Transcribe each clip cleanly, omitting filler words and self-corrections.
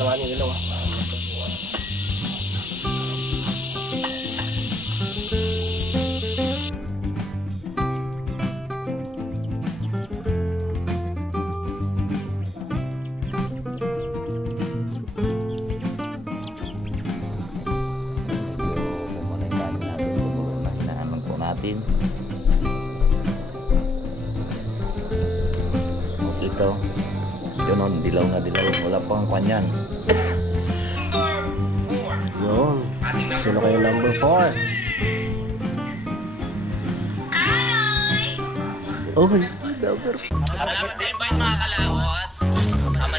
Tawa niyo ilaw. Ito yun, dilaw na dilaw, wala pang kanyan. Yun, sino kayo number 4? Okay, number 4. Salamat sa invite mga kalawat. Ama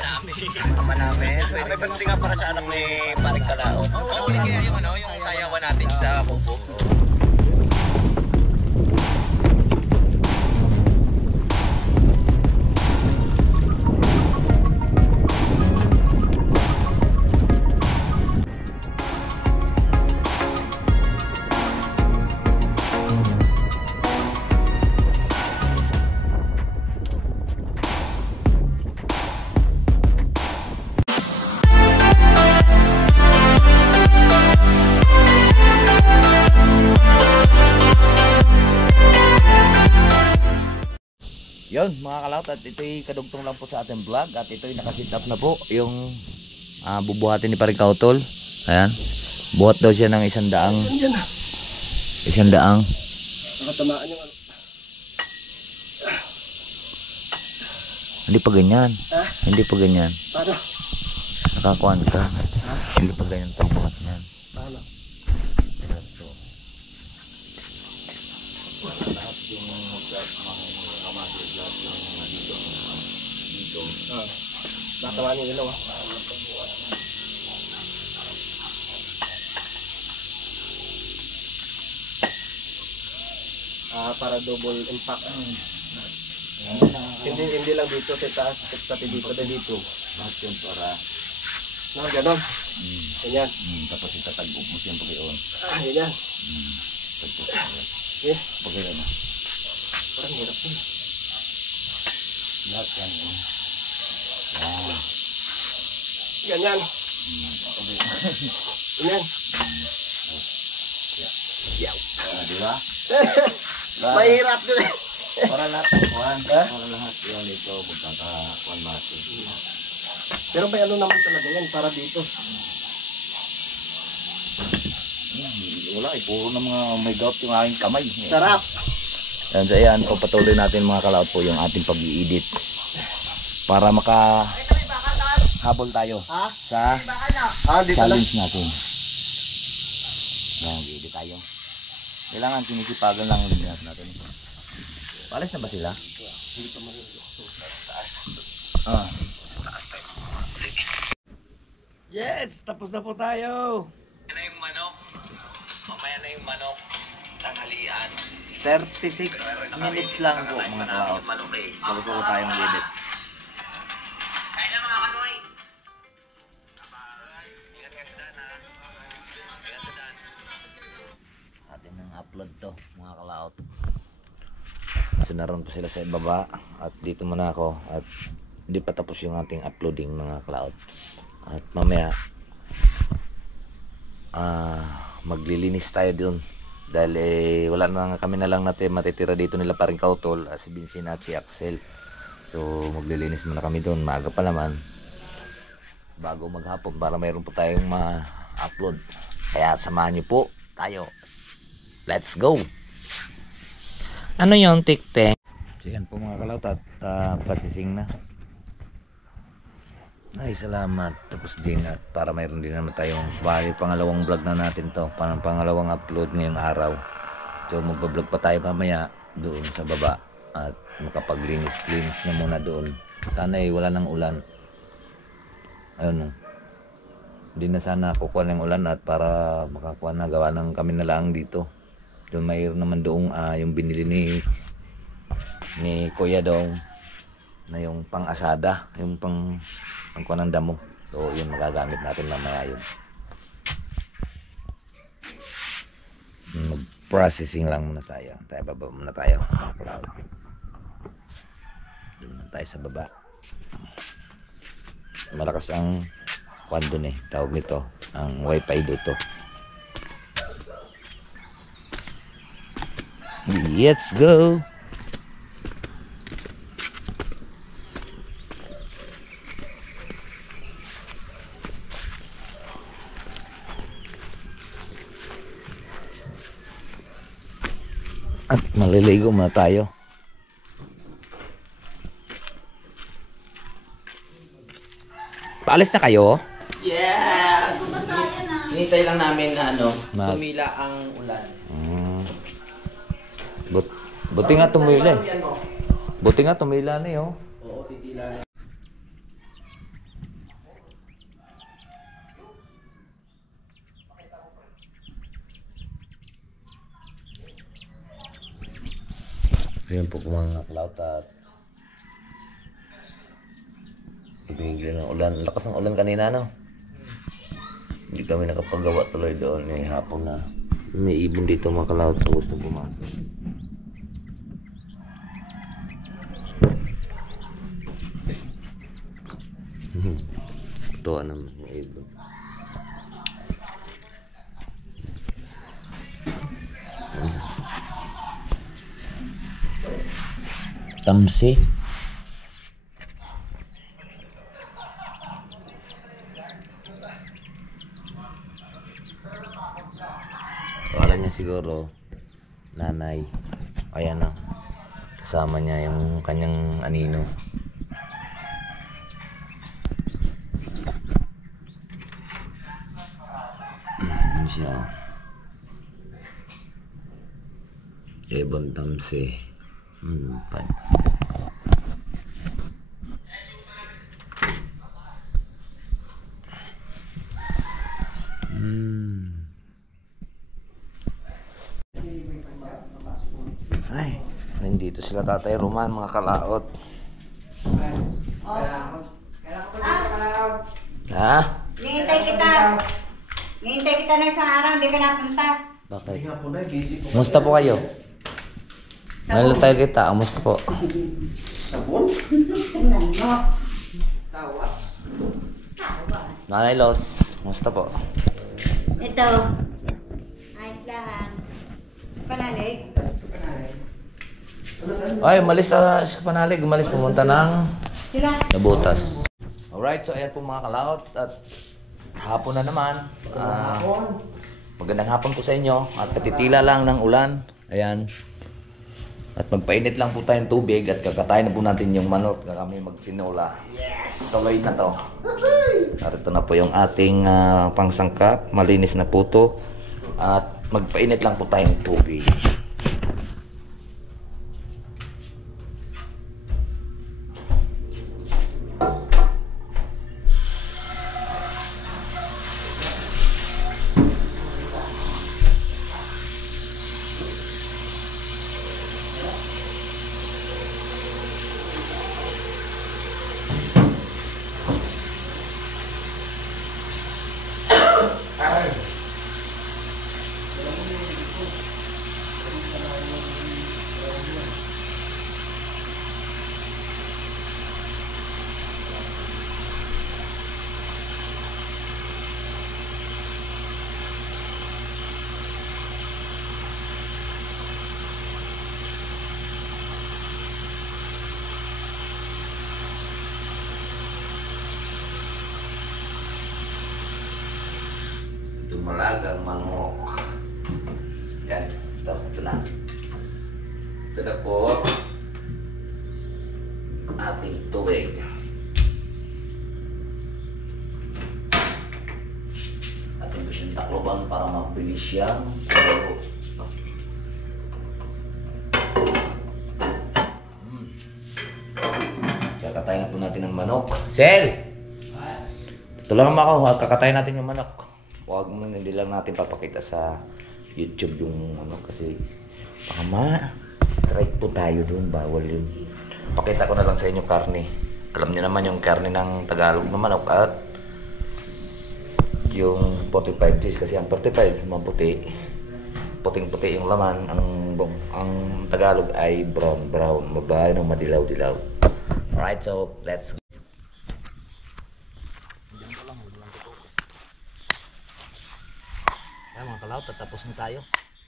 namin. May pagdating nga para sa anak ni Paring Kalao. Oo, ulit kaya yung yung sayawan natin sa Bobo. Yun mga kalaot, at ito'y kadugtong lang po sa ating vlog. At ito'y nakasit up na po yung bubuhatin ni Paring Kautol. Ayan, buhat daw siya ng 100. 100. Nakatamaan yung ano. Hindi pa ganyan. Ha? Hindi pa ganyan. Paano? Nakakuan ka. Hindi pa ganyan pagbuhat niyan. Paano? Nakatamaan yung ilaw. Para double impact. Hindi lang dito sa taas, pati dito na dito. Bakit yun para Ganon. Ganyan. tapos itatagog mo siyang pagkaon. Ganyan. Tapos Yes. pagkaon na. Parang hirap yun. Lahat yan. Wow. Ganyan. Ganyan. Yaw. Di ba? Mahirap din eh. Para lahat ng kuhan. Para lahat yan ito magkakakuhan natin. Pero may ano naman talaga yan para dito. Wala eh, puro na mga may gout yung aking kamay. Sarap. Yan, so ayan, patuloy natin mga kalaot po yung ating pag-i-edit para habol tayo Ha? sa Dito lang. challenge natin. Yan, mag-i-edit tayo. Kailangan sinisipagan lang ulit natin. Palis na ba sila? Yes! Tapos na po tayo! Yan na yung manok. Mamaya na yung manok. Tanghalian. 36 minutes lang po mga kalaot. Manok eh. Tapos na tayong edit. Kaya na mga kanoy. Ingat ka sa daan ha. Ingat sa daan. Atin ang upload to mga kalaot. So naroon po sila sa ibaba at dito muna ako at hindi pa tapos yung ating uploading mga kalaot. At mamaya maglilinis tayo doon dahil wala na kami na lang natin matitira dito nila Paring Kautol, si Vincent at si Axel. So maglilinis muna kami doon, maaga pa naman bago maghapon para mayroon po tayong ma-upload. Kaya samahan niyo po tayo. Let's go! Ano yung tiktek? So yan po mga kalaot at pasising na. Ay salamat. Tapos din at para mayroon din naman tayong pangalawang vlog na natin to. Pangalawang upload ngayong araw. So magbablog pa tayo mamaya doon sa baba. At makapaglinis-linis na muna doon. Sana wala ng ulan. Ayun. Hindi na sana kukuha ng ulan at para makakuha na gawa ng kami na lang dito. Doon mayroon naman doong yung binili ni Kuya Dong na yung pang-asada, yung pangkuha ng damo. So yun magagamit natin mamaya yun. Mag-processing lang muna tayo. Baba muna tayo. Doon muna tayo sa baba. Malakas ang kwan dun eh, tawag nito, ang wifi dito. Let's go! At maliligo muna tayo. Paalis na kayo? Yes! Hinintay lang namin na Ma- tumila ang ulan. Buti nga tumila eh. Buti nga tumila na eh, oh. Oo, titila na. Ayan po mga cloud at ibigay ng ulan. Ang lakas ng ulan kanina, no? Hindi kami nakapagawa tuloy doon. Eh, hapon na. May ibon dito mga cloud sa gusto pumasok. Ito naman may ibon. Tamsi. Wala niya siguro nanay. Ayan na. Kasama niya yung kanyang anino. Ayan siya. Ibon tamsi. Pan. Ay, nandito sila Tatay Roman, mga kalaot. Ha? Ngihintay kita. Ngihintay kita ng isang araw, hindi ka napunta. Bakit? Hindi nga po na, busy po. Musta po kayo? Nalo tayo kita, musta po? Sabon? Tingnan mo. Tawas. Tawas. Nanay Los, musta po? Ito. Ayos lang. Panalig. Ay, umalis sa Panalig, umalis pumunta ng Sila. Nabutas. Alright, so ayan po mga kalaot at hapon na naman. Magandang hapon po sa inyo at katitila lang ng ulan. Ayan. At magpainit lang po tayong tubig at kakatayin na po natin yung manok na kami magtinola. Yes! Tuloy na to. Narito na po yung ating pangsangkap, malinis na po to. At magpainit lang po tayong tubig. Malagang manok. Yan. Ito na. Ito na po ating tubig. Ating po siyang takloban para mabilis siyang lalo. Kakatayin na po natin ang manok. Sel! Tulungan mo ako. Kakatayin natin yung manok. Huwag mo, hindi lang natin papakita sa YouTube yung ano kasi baka ma-strike po tayo doon, bawal yun. Pakita ko na lang sa inyo karne. Alam niyo naman yung karne ng Tagalog na manok at yung 45 days kasi ang 45 maputi. Puting-puti yung laman, ang Tagalog ay brown, mabahay ng madilaw-dilaw. Alright, so let's go. kalaw, tatapos na tayo.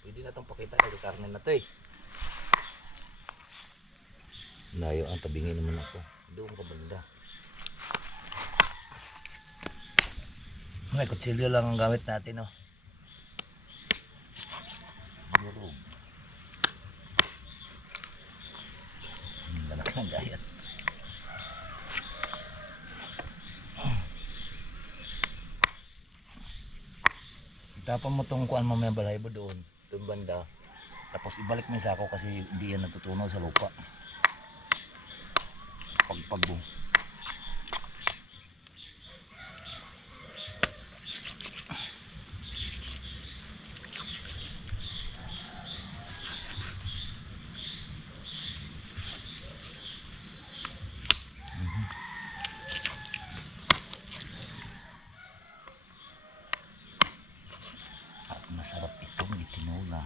Pwede na itong pakita kasi karne na to eh. Layo ang tabingin naman ako. Doon ka banda. May kutsilyo lang ang gamit natin, oh. Durog. Balak ng gayat. Tapon mo itong kuan mamaya balahibo doon. Doon banda. Tapos ibalik mo yung sako kasi hindi yan natutunaw sa lupa. Pagpagbo. Masarap itong itinola.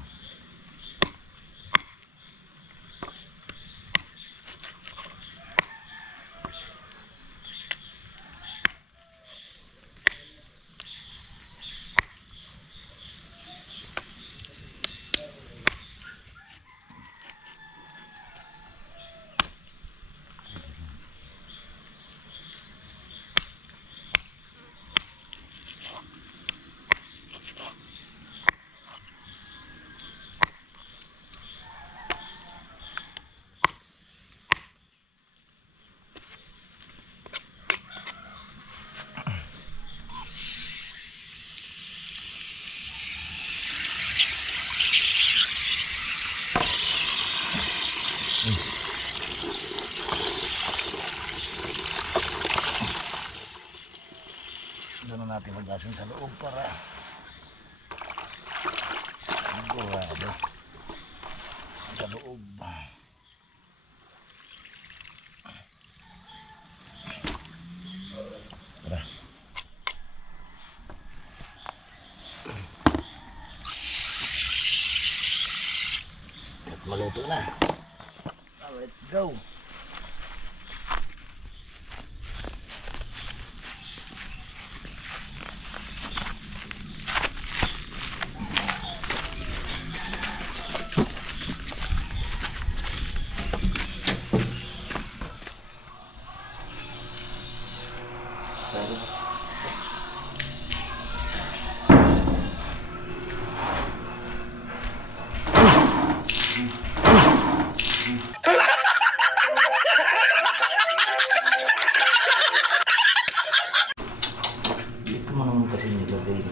Doon na natin mag-asin sa loob para sigurado sa loob. Tara. At maluto na. Now, let's go. Dito mo naman kasi nilagay na.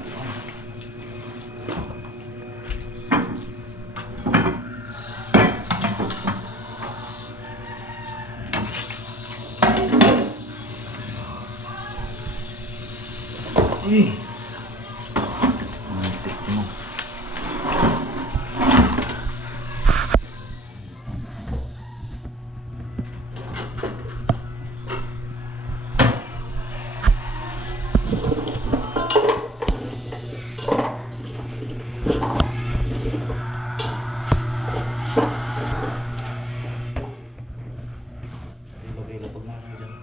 Mantik mo. Ilagay na pag namin dyan.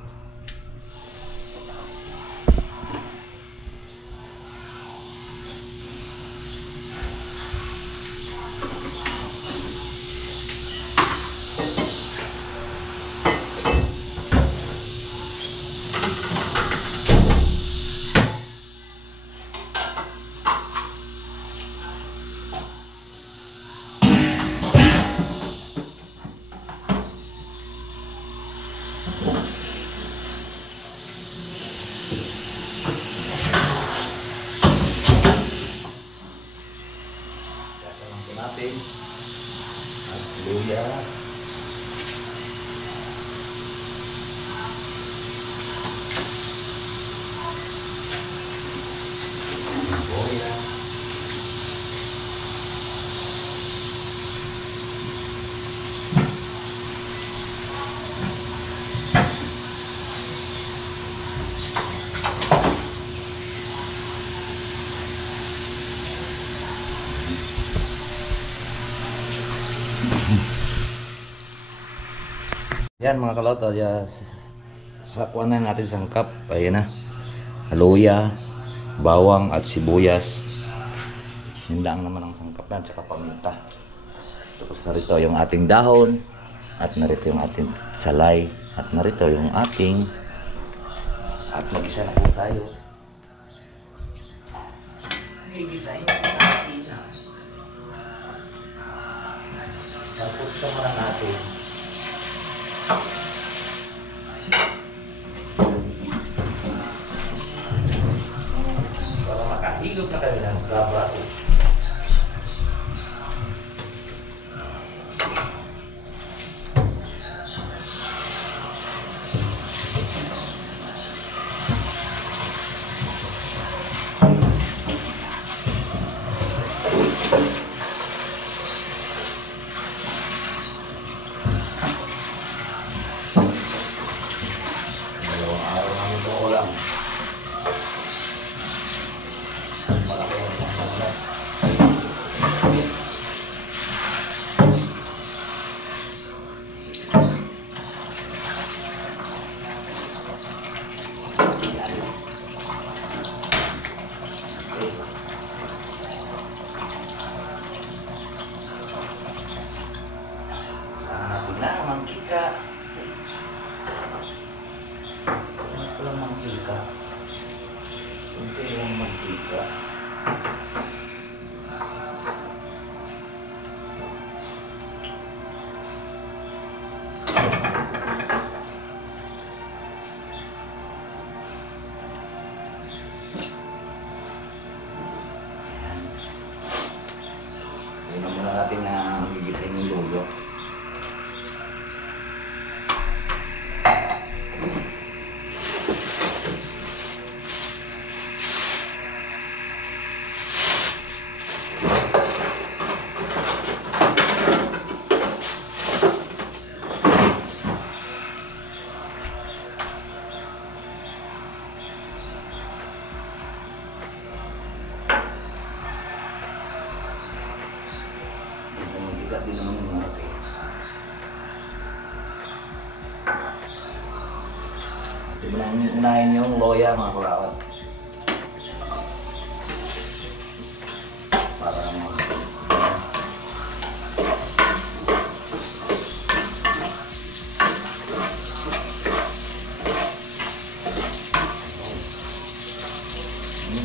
Sasalang po natin ang luya. Boya. Yan mga kaloto, sakuan na natin sangkap. Ayan na, luya, bawang at sibuyas. Yun lang naman ang sangkap yan, tsaka paminta. Tapos narito yung ating dahon, at narito yung ating salay, at narito yung ating, at mag-isa na po tayo. Gigisahin natin. Sapot-sa muna natin. Para makahilog na kayo ng sabaw. Dalawang araw namin ito ulam. Malaki ang pangkalat. Hanapin na ang mantika. Walang mantika. Kunti lang mantika. Ayan muna natin na magigisahin yung lulo. Mantika din naman yung malaki. Ito mo lang unahin yung loya mga kurawat. Para naman.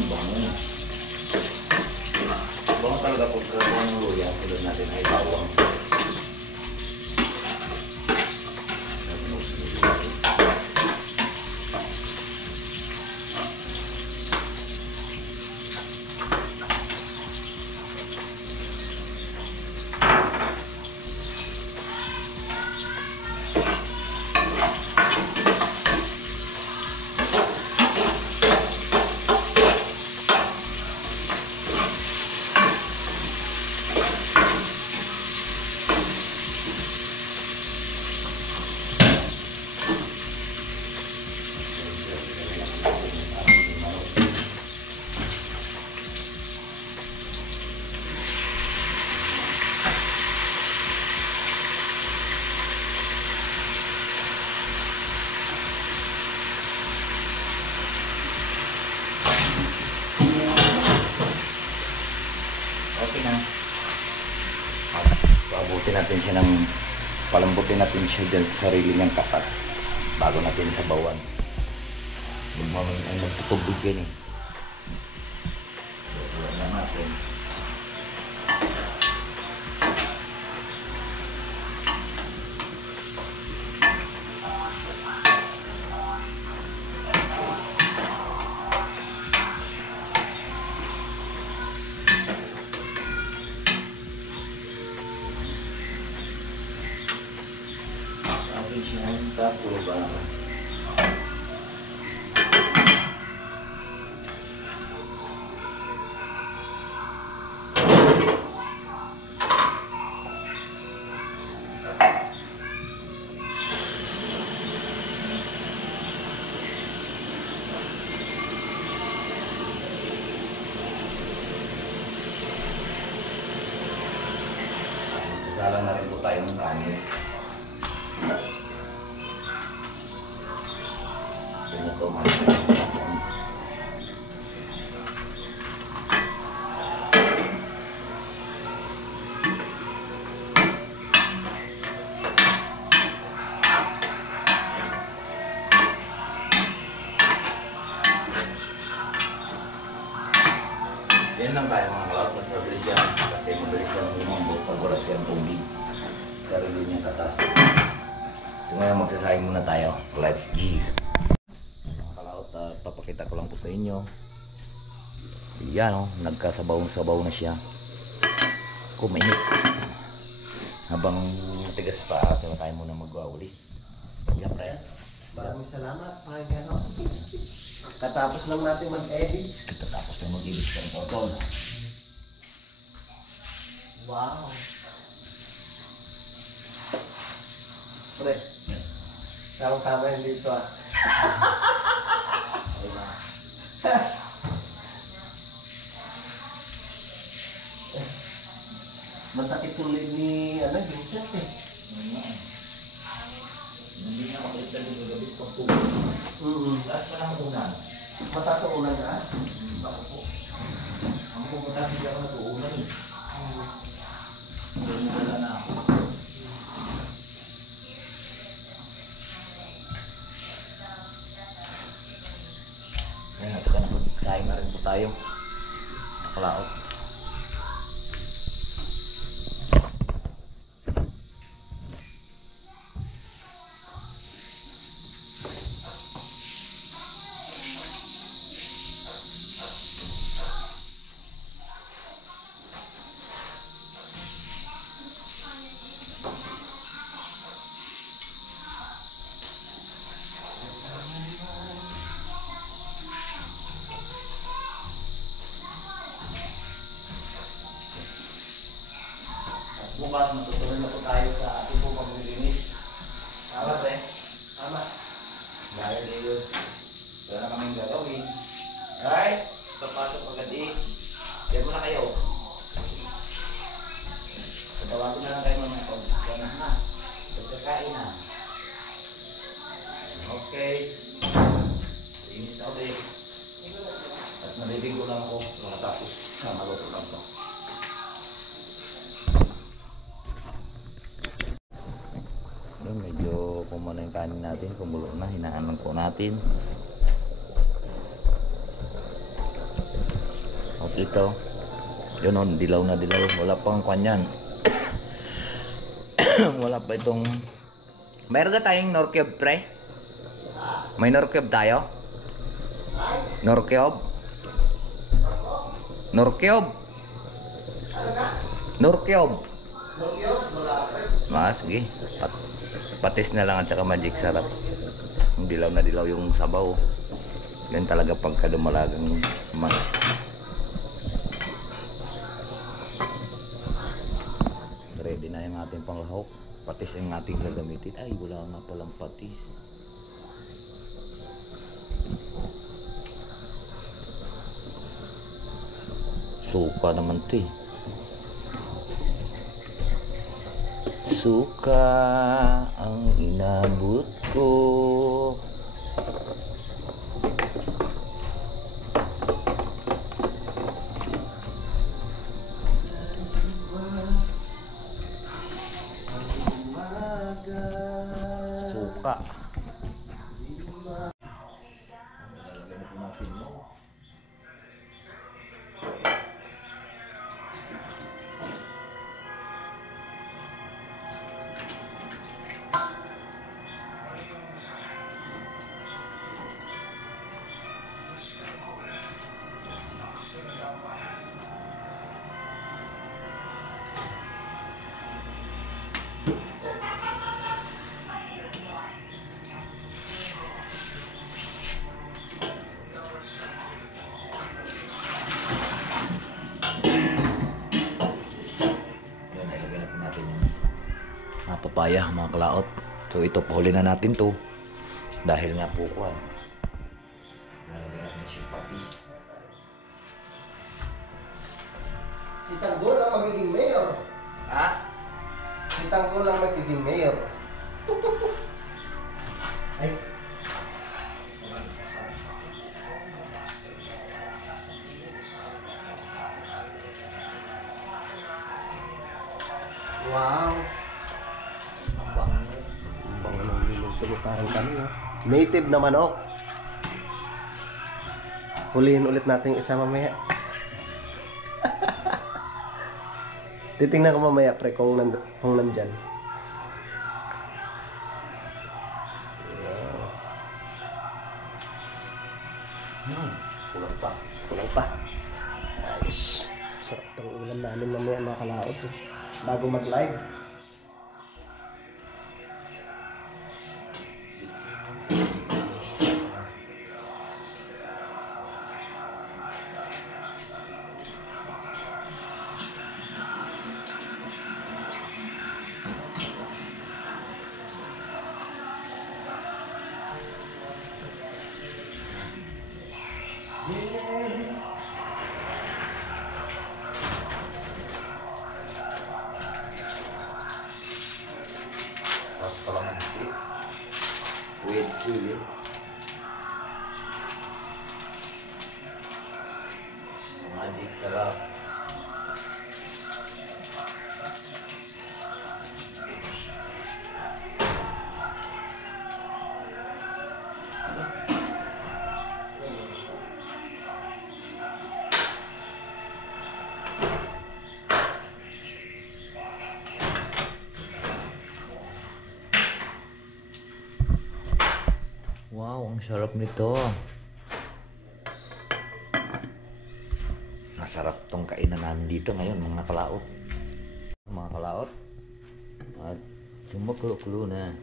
Bango. Bango talaga po ng luya. Tulad natin ay bawang. Okay na. Pabutin natin siya ng palambutin natin siya dyan sa sarili niyang kapat bago natin sabawan. Magmamay ang magtutubig yan eh. Wala na natin. Siya tapos ba? Sasalang na rin po tayo ng kanin. Ito mga lang tayo mga kalawat, mas mabilis yan kasi mabilis yan lumambot pag wala siyang tubig. Sarili niya katas. So ngayon magsasayang muna tayo. Let's G! Mga kalawat, papakita ko lang po sa inyo. Yan o, nagkasabaw-sabaw na siya. Kuminit. Habang matigas pa, sila tayo muna magwawalis. Yan, Prens. Maraming salamat, mga gano'n. Katapos lang natin mag-edit. Katapos na mag-ibig ka rin, Tol. Wow. Pre, tama-tama yun dito ah. Masakit yung leg ni Vincent eh. Hindi na makulit na dito gabi pag tubig. Lahat pa lang unan. Mataas ang ulan na. Bako po. Ang pupunta hindi ako natuunan eh. Wala na ako. Ayun, at saka nakasayang na rin po tayo. Nakalaot. Bukas matutuloy na po tayo sa ating po paglilinis. Tama ba eh? Tama. Dahil yun, wala na kaming gagawin. Alright? Papasok agad eh. Diyan muna kayo. Patawagan na lang kayo mga pag kaya na. Pagkakain na. Okay. Inis na ulit. At naliligo lang ako makatapos sa maluto lang to. Medyo kumuna yung kanin natin, kumulo na, hinaanan po natin. At ito, yun o, dilaw na dilaw, wala pang kwan yan. Wala pa itong, mayroon na tayong Norcube, pre? May Norcube tayo? Norcube? Norcube? Norcube? Sige, patis na lang at saka magic sarap. Dilaw na dilaw yung sabaw. Yan talaga pagka dumalagang mga. Ready na yung ating panglahok. Patis yung ating gagamitin. Ay, wala nga palang patis. Suka naman ito eh. Suka ang inabot ko. Suka. Lalagyan po natin mo. Papaya mga kalaot. So ito pahuli na natin to dahil nga po kuwan nalagyan natin siya patis. Si Tanggol ang magiging mayor. Ha? Si Tanggol ang magiging mayor. Ay. Wow. Bang anong niluto mo parang kami ha? Native na manok. Hulihin ulit natin yung isa mamaya. Titingnan ko mamaya pre kung, kung nandyan. Kulang pa. Kulang pa. Ayos. Sarap ng ulam namin mamaya mga kalaot. Bago mag-live. Tapos kalamansi. With sili. Magic sarap. Wow, ang sarap nito. Masarap tong kainan namin dito ngayon, mga kalaot. Mga kalaot. At kumukulo-kulo na.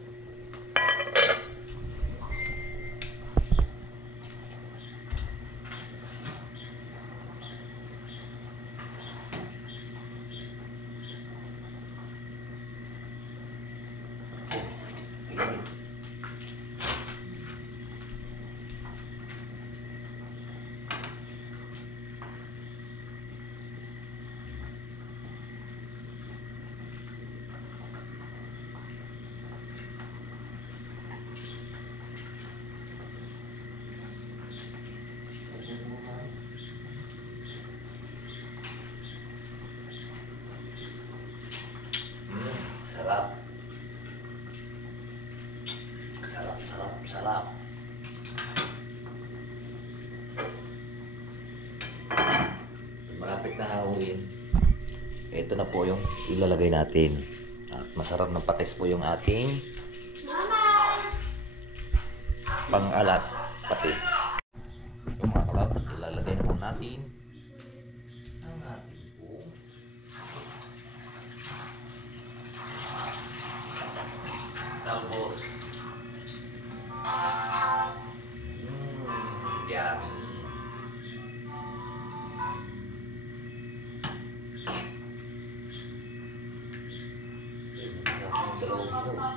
Sarap. Sarap, sarap, sarap. Malapit na hawin. Ito na po yung ilalagay natin. At masarap na patis po yung ating pang-alat patis. Yung mga kalapat, ilalagay na po natin ang ating po talbos. Yummy. Ang dalawang inom.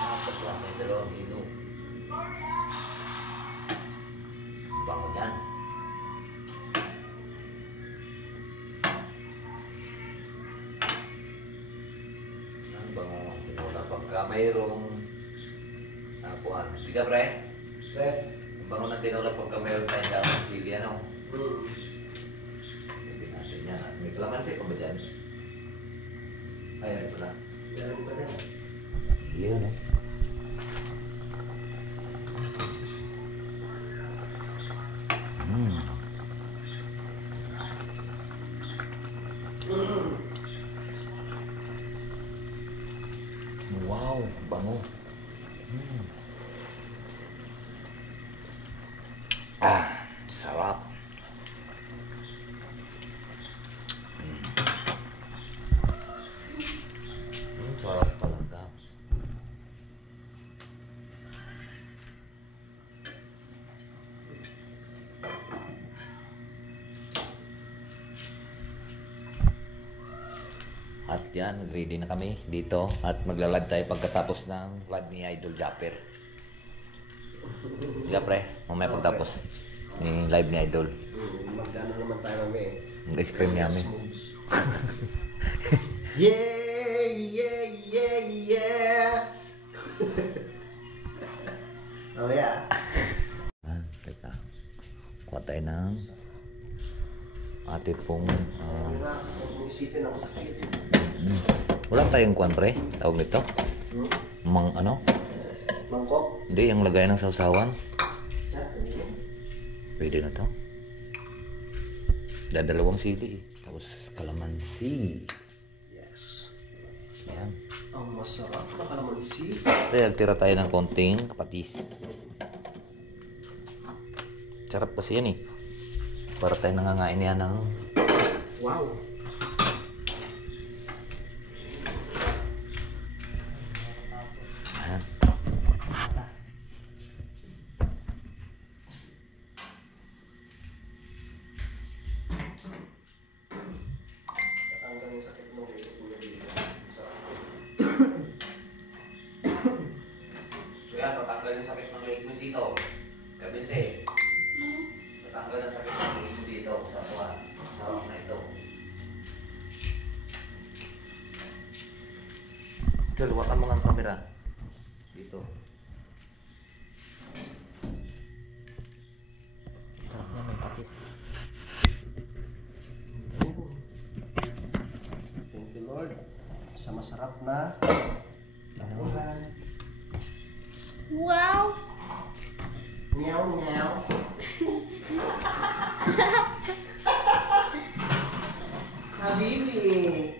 Tapos lang may dalawang inom. Bango yan. Ang bango. Tinula pagka mayroong nakuhan. Sige pre. Pre. Ang bango ng tinula pagka mayroong tayong damang sili. Ano? Hindi natin yan. At may kalamansi pa ba dyan? Ay, ay pala. Meron pa din. Yun eh. Wow, bango. Sarap. Sarap talaga. At yan, ready na kami dito at magla-live tayo pagkatapos ng live ni Idol Japper. Diba pre, mamaya pagtapos ni live ni Idol. Magkano naman tayo mamaya. Mag-ice cream namin. Yeah, yeah, yeah, yeah. Oh yeah. Teka. Kuha tayo ng ate pong Isipin ako sakit. wala tayong kuwan pre, tawag nito. Ano? Mangkok? Hindi, yung lagay ng sausawan. Pwede na to. Dadalawang sili eh. Tapos Tapos kalamansi. Yes. Ayan. Ang masarap na kalamansi. Tira tayo ng konting kapatis. Sarap kasi yan eh. Para tayo nangangain yan ng... Wow. Ayan. Tatanggal yung sakit mo dito. Kaya tatanggal yung sakit ng leg mo dito. Kaya Binse, tatanggal yung sakit ng leg mo dito sa buwan. Sa harap na ito. Diyan, wakan mo nga ang camera. Dito. Sarap na may patis. Thank you, Lord. Sa masarap na lamuhan. Wow! Meow, meow. Habibi.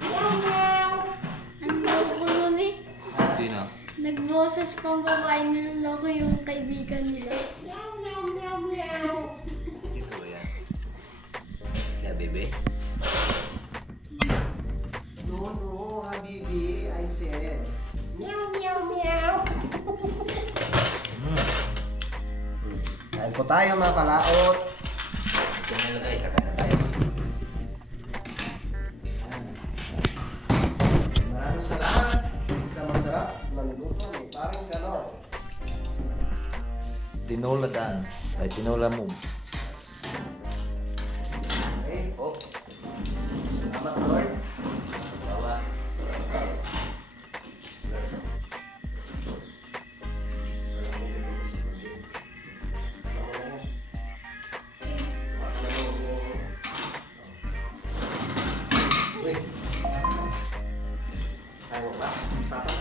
Meow, meow. Ang loko nun eh. Sino? Nagboses pang babae, niloloko yung kaibigan nila. Meow, meow, meow, meow. Sino ba yan? Kaya bebe? No, no, Habibi. I said, meow, meow, meow. Kain po tayo mga kalaot. Ito na ilagay, kakain na tayo. Maraming salamat sa masarap na niluto ni Paring Kanor. Tinola dance. Ay, tinola move. Okay, Oh, salamat Lord. bawa. Ayaw ba? Tapa.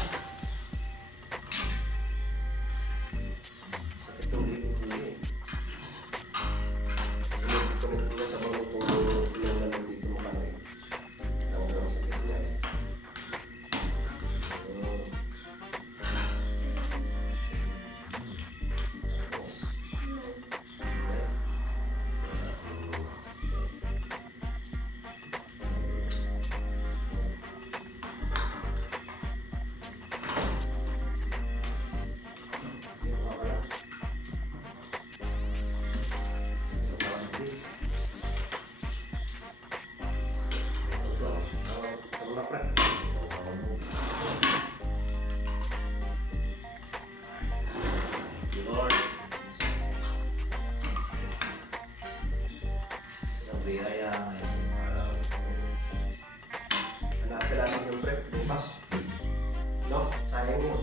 Sakit yung lilit-lilit. Pinag-connect niya sa mga itong pinangan dito mo ka na eh. Tawag ang sakit niya. Lord. Sa biyaya ngayong araw. Hanapin namin yung break. Bukas. No? Sayang yun.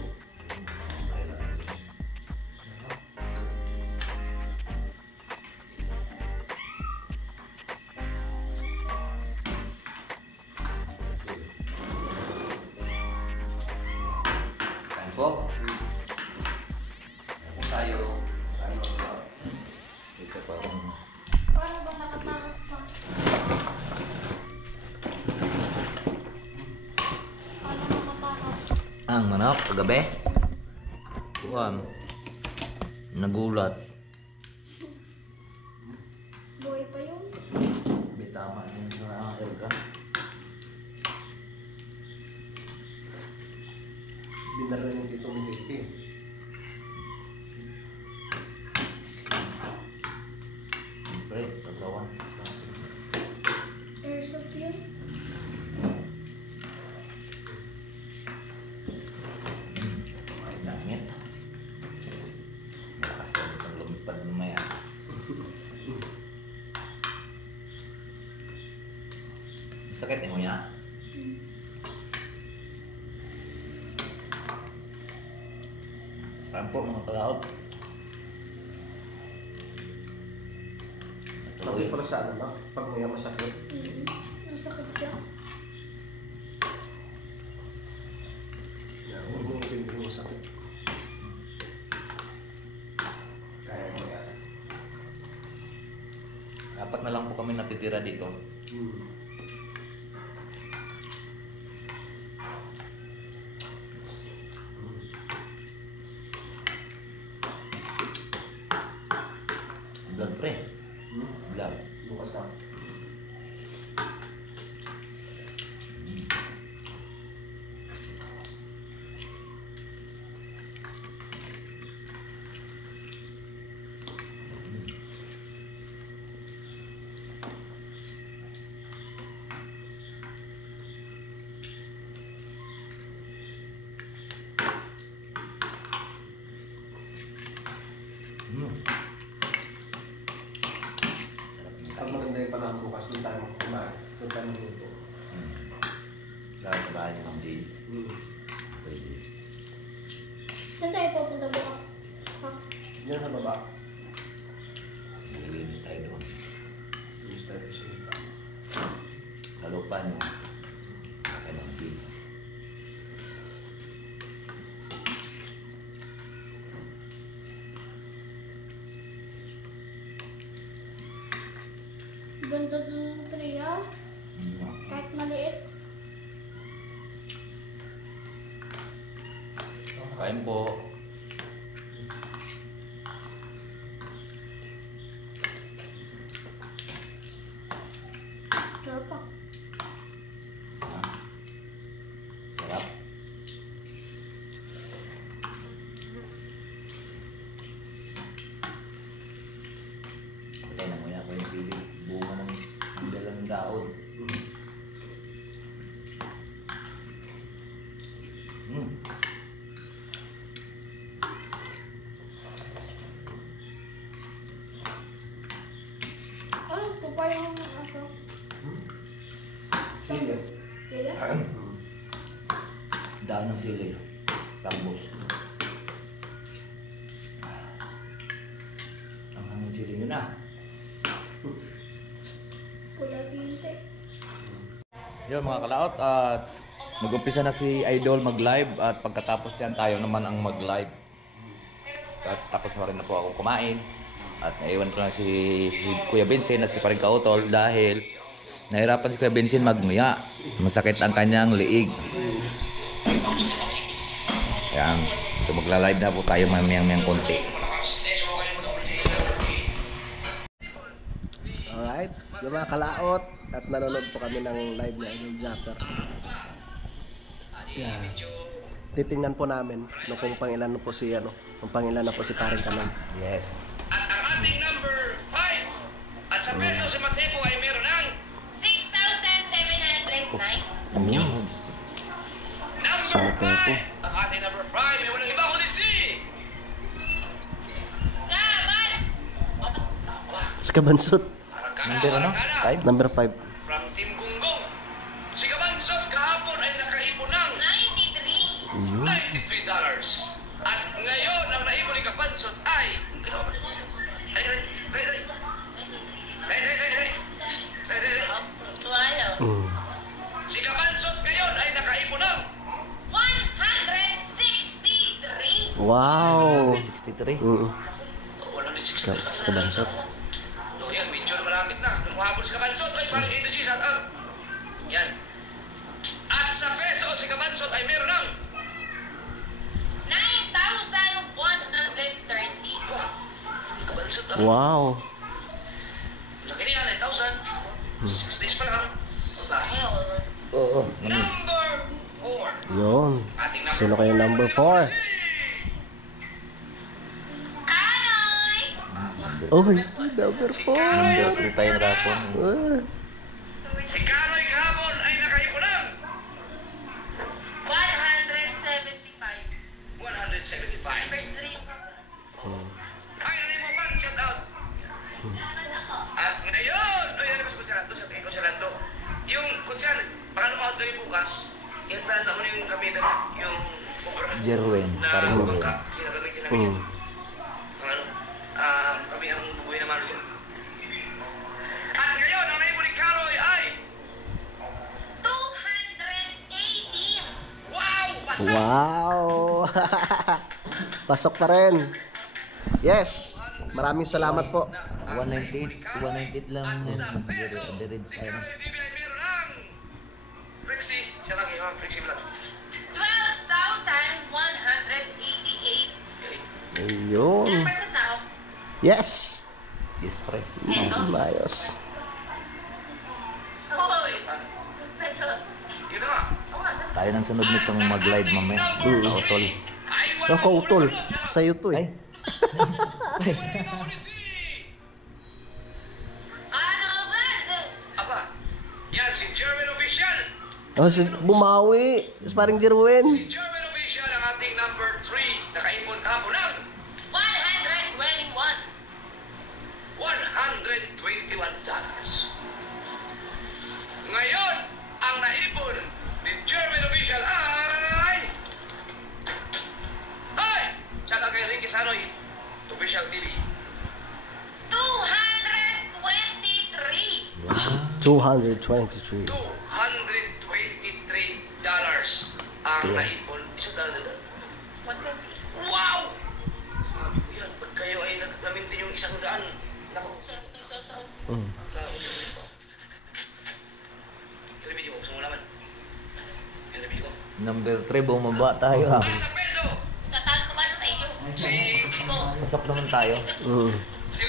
Kain po. Kain tayo. Ano ba? Dito pa akong... Paano ba nakatakas pa? Paano nakatakas? Ang manok, kagabi. Kuwan. Nagulat. Buhay pa yun? Bitama yun sa Elga. Dinala niyo dito ng dito. Siyempre, sasawan. Airsoft yun? Ay, langit. Malakas na itong lumipad mamaya. Sakit mo niya? Parang po mga kalaot. Sabi pala sa ano na, pag may masakit. Masakit siya. Huwag mo yung masakit. Kaya mo yan. Dapat na lang po kami natitira dito. Vlog pre. Vlog. Bukas na. Pag maganda yung panahon bukas, doon tayo kumain. Doon tayo magluto. Dahil sa bahay ng Jay. Pwede. Saan tayo pupunta bukas? Ha? Yan sa baba. Nililinis tayo doon. Tumis tayo sa sinipa. Kalupan yung kaya ng Jay. Ganda dun ng treehouse. Kahit maliit. Kain po. Sarap pa. Sarap. Patay na muna ako yung pili. Bunga ng dalang daon. Ano? Ito pa yung ako. Sige. Kaya? Daon ng sili. Tambos. Ang hanggang sili nyo na. Pula tinte. Yun mga kalaot, at nag-umpisa na si Idol mag-live at pagkatapos yan tayo naman ang mag-live. At tapos na rin na po akong kumain. At naiwan ko na si Kuya Vincent at si Paring Kautol dahil nahirapan si Kuya Vincent magmuya. Masakit ang kanyang liig. Yan. So magla-live na po tayo mamayang konti. Alright, yung mga kalaot at nanonood po kami ng live ni Idol Japper. Yeah. Titingnan po namin no, kung pangilan na po si kung pangilan na po si Paring Kanan. Yes. At ang ating number 5 at sa peso si Matepo ay meron ng 6,709. number Sa Matepo. 5. Ang ating number 5 ay walang iba kundi si Kaban! Skabansot, Number ano? 5? number 5. from Team Gunggong. Si Kabansot kahapon ay nakaipon ng 93. $93. At ngayon, ang naipon ni Kabansot ay... Suwayo. Si Kabansot ngayon ay nakaipon ng 163. Wow! 63. wala ni 60. Skabansot. So yan, medyo malapit na. Nung si Kabansot ay parang A to G, shout out. Yan. At sa peso si Kabansot ay meron ng 9,130. Kabansot ah. Wow! Laki niya, 9,000. 6 days pa lang. Ayun. Oo. Number 4. Yun. Ating number Sino kayo 4 number ay 4? si Kanoy! Oy, number 4. Number 3 tayo rapon. Si Kanoy kahapon ay nakaipon ng 175. 175. Number 3. Ay, nanay mo fan, shout out. At ngayon, ay, ano ba si Conselando? Sa tingin Conselando. Yung Consel, baka lumahot kayo bukas. Yung tanda mo na yung kamita na, yung cobra. Jerwin. Na Parang bangka. Sinagamit namin yun. Ang ano, kami ang buhay na malo dyan. At ngayon, ang naipon ni Karoy ay 218. wow! Pasok! Wow! Pasok pa rin. Yes. Maraming salamat po. 198 lang. At sa peso, Under si Kaloy TV ay meron ng Prixie. Siya lang yun, Prixie Vlog. 12,188. Ayun. Ilang pesos na ako? Yes. Yes, pre. Pesos? Ayos. Hoy! Pesos. Yun na nga. Oo nga, sabi. Tayo nang sunod nitong mag-live mamaya. Ako, tol. Ay, wala Ako, utol. Sa'yo to Ay, eh. Wala ako ni si... Ano ba? Aba, yan si German Official. Oh, bumawi. Sparring Jerwin. Si German Official ang ating number 3. Nakaipon hapon ng 121. $121. Ngayon, ang naipon ni German Official ay... Shout out kay Ricky Sanoy, Official TV. 223. 223. $223 ang naipon. Isang daan na. 120. Wow! Sabi ko yan, pag kayo ay nagkamintin yung isang daan, naku, Mm. naulit pa. Yung video ko, gusto mo laman? Yung video ko. number 3, bumaba tayo ha. At sa peso, Tatalo ko ba sa iyo? si... Pasok naman tayo. Si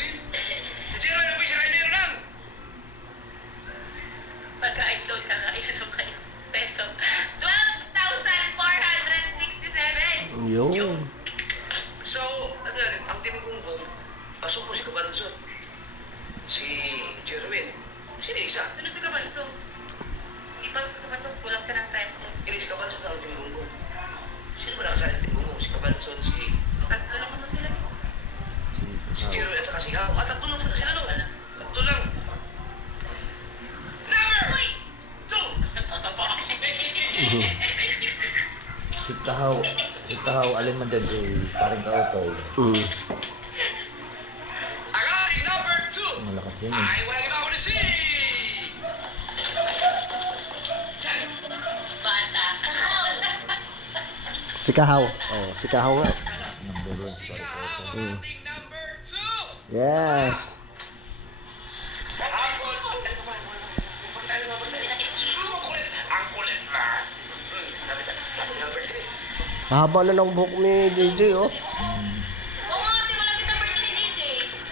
Jerome Official ay meron ng... Pagka-upload ka nga, ano kayo? Peso. 12,467. Yun. So, ano yan, ang team kong ko, pasok mo si Kabansot. Si Jerwin. Sino yung isa? Ano si Kabanso? Ipang sa Kabanso, kulang pa ng time ko. Ini si Kabansot ang team kong ko. Sino ba nakasali sa team kong ko? Si Kabansot, si... Tatlo lang naman sila. Si Jerwin at saka si Hao. At tatlo lang po sila no? Tatlo lang. Number Uy! 2! Nasa pa ako. Si Kahaw, alin man din, parang kautoy. Ang ating number 2 Malakas yun eh. ay walang iba ako ni si... Bata. Si Kahaw. Oh, si Kahaw nga. Number 1, Si parang Kahaw kautoy. ang ating number 2! Yes. Ang kulit na. Haba na ng buhok ni JJ, oh. Oo nga, kasi malapit ang birthday ni JJ.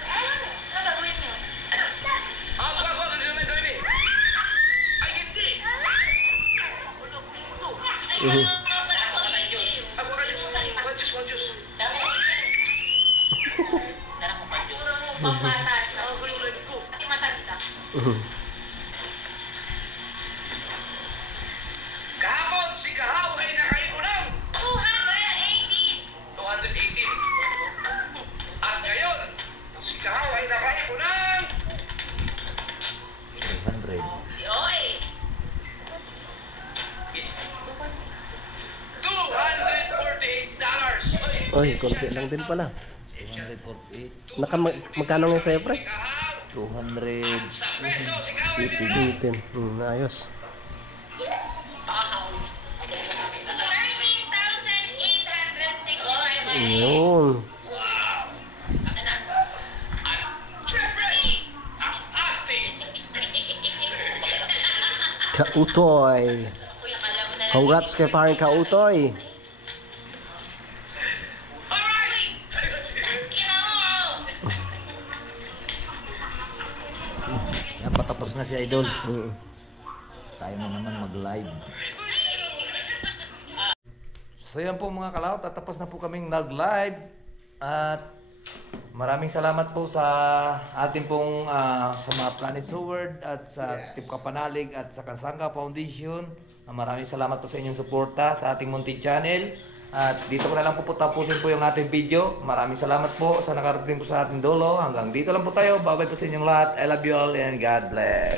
Ano gagawin niyo? Ako, ano naman gawin eh? Ay, hindi! Ako ka Diyos. Diyos. Puro mo pangpatas. Ako ko yung live ko. Pati matalas na. Kahapon, si Kahaw ay nakaipon ng 218. 218. At ngayon, si Kahaw ay nakaipon ng 300. Oy! $248. Oy, konti lang din pala. 248. Magkano nga sa'yo, pre? Kahaw, 200. sa peso, si Kahaw ay meron ng 18. Ayos. 13,865. Yun. Siyempre, ang ating Kautoy. Kuya, kala mo na lang. Congrats kay paring Kautoy. alright! Ina mo! Yan, patapos na si Idol. Mm. Tayo na naman mag-live. So yan po mga kalaot, tatapos na po kaming nag-live. At maraming salamat po sa ating pong sa mga Planet Sword at sa Team Kapanalig at sa Kasangga Foundation. Maraming salamat po sa inyong suporta sa ating Munti Channel. At dito ko na lang po tapusin po yung ating video. Maraming salamat po sa nakarating po sa ating dulo. Hanggang dito lang po tayo. Bye-bye po sa inyong lahat. I love you all and God bless.